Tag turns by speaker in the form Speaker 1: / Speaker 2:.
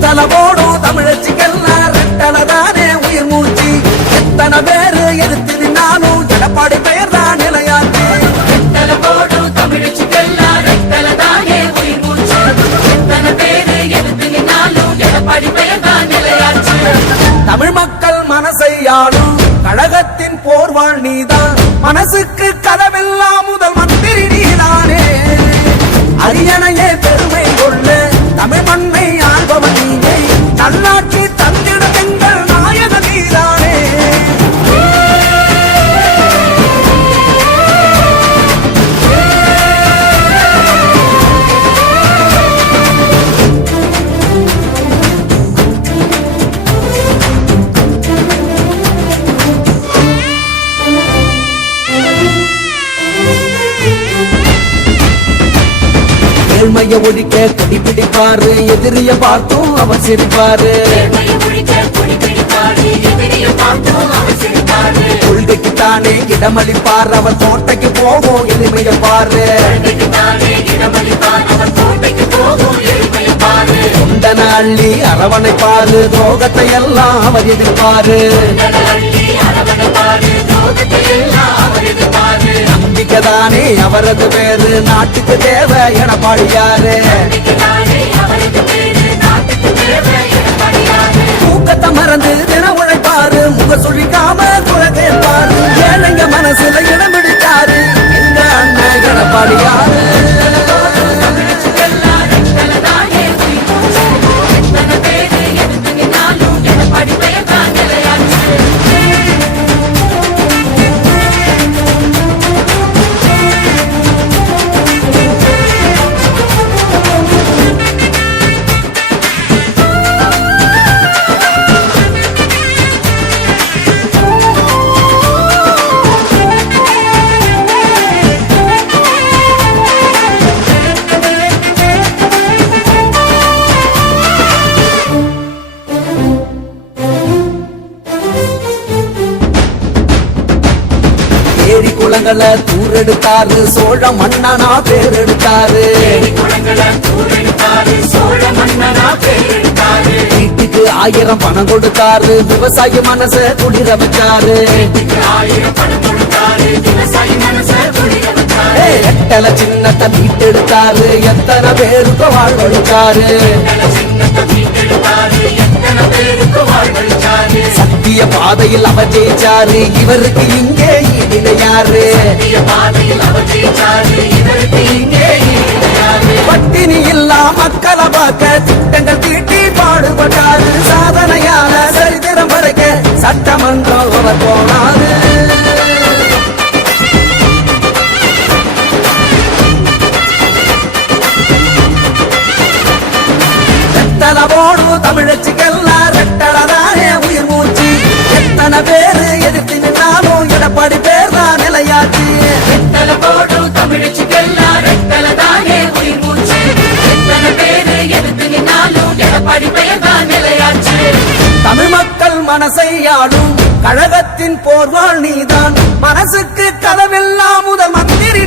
Speaker 1: எத்தனை போடும் தமிழச்சிக்கெல்லாம் ரெட்டலதானே உயிர் மூச்சு எத்தனை பேரு எடுத்து நின்னாலும் எடப்பாடி பெயர் தான் நிலையாச்சு
Speaker 2: எத்தனை போடும் தமிழச்சிக்கெல்லாம் ரெட்டலை தானே உயிர் மூச்சு. எத்தனை பேரு எடுத்து நின்னாலும் எடப்பாடி பெயர் தான் நிலையாச்சு.
Speaker 1: தமிழ் மக்கள் மனசை ஆளும் கழகத்தின் போர்வாள் நீதான் மனசுக்கு கதவெல்லாம் ஏழ்மைய ஒழிக்க கொடி பிடிப்பாரு எதிரிய பார்த்தும் அவர் சிரிப்பாரு. கொள்கைக்கு தானே இடமளிப்பார் அவர் கோட்டைக்கு போகும் எளிமைய பாரு. குண்டன அள்ளி அரவணைப்பாரு, துரோகத்தை எல்லாம் அவர் எதிர்ப்பாரு. தானே அவரது பேரு நாட்டுக்கு தேவை எடப்பாடியாரு குளங்களை தூரெடுத்தாரு சோழ மன்னனா பேரெடுத்தாரு.
Speaker 2: ஏரி
Speaker 1: வீட்டுக்கு ஆயிரம் பணம் கொடுத்தாரு. விவசாய மனச குளிர வச்சாரு.
Speaker 2: விவசாயி
Speaker 1: எட்டல சின்னத்தை மீட்டெடுத்தாரு. எத்தனை பேருக்கு வாழ்வழிச்சாரு சத்திய பாதையில் அவர் ஜெயிச்சாரு. இவருக்கு இங்கே இணையாரு
Speaker 2: சத்திய
Speaker 1: பட்டினி இல்லா மக்களை பார்க்க திட்டங்கள் தீட்டி பாடுபட்டாரு. சாதனையால சரித்திரம் வரைக்க சட்டமன்றம் அவர் போனாரு. தமிழச்சிக்கெல்லாம் ரெட்டலதானே உயிர் மூச்சு. எத்தனை பேரு எதிர்த்து மனசையாடும். கழகத்தின் போர்வாள் நீதான். மனசுக்கு கதவெல்லாம் முதல் மந்திரி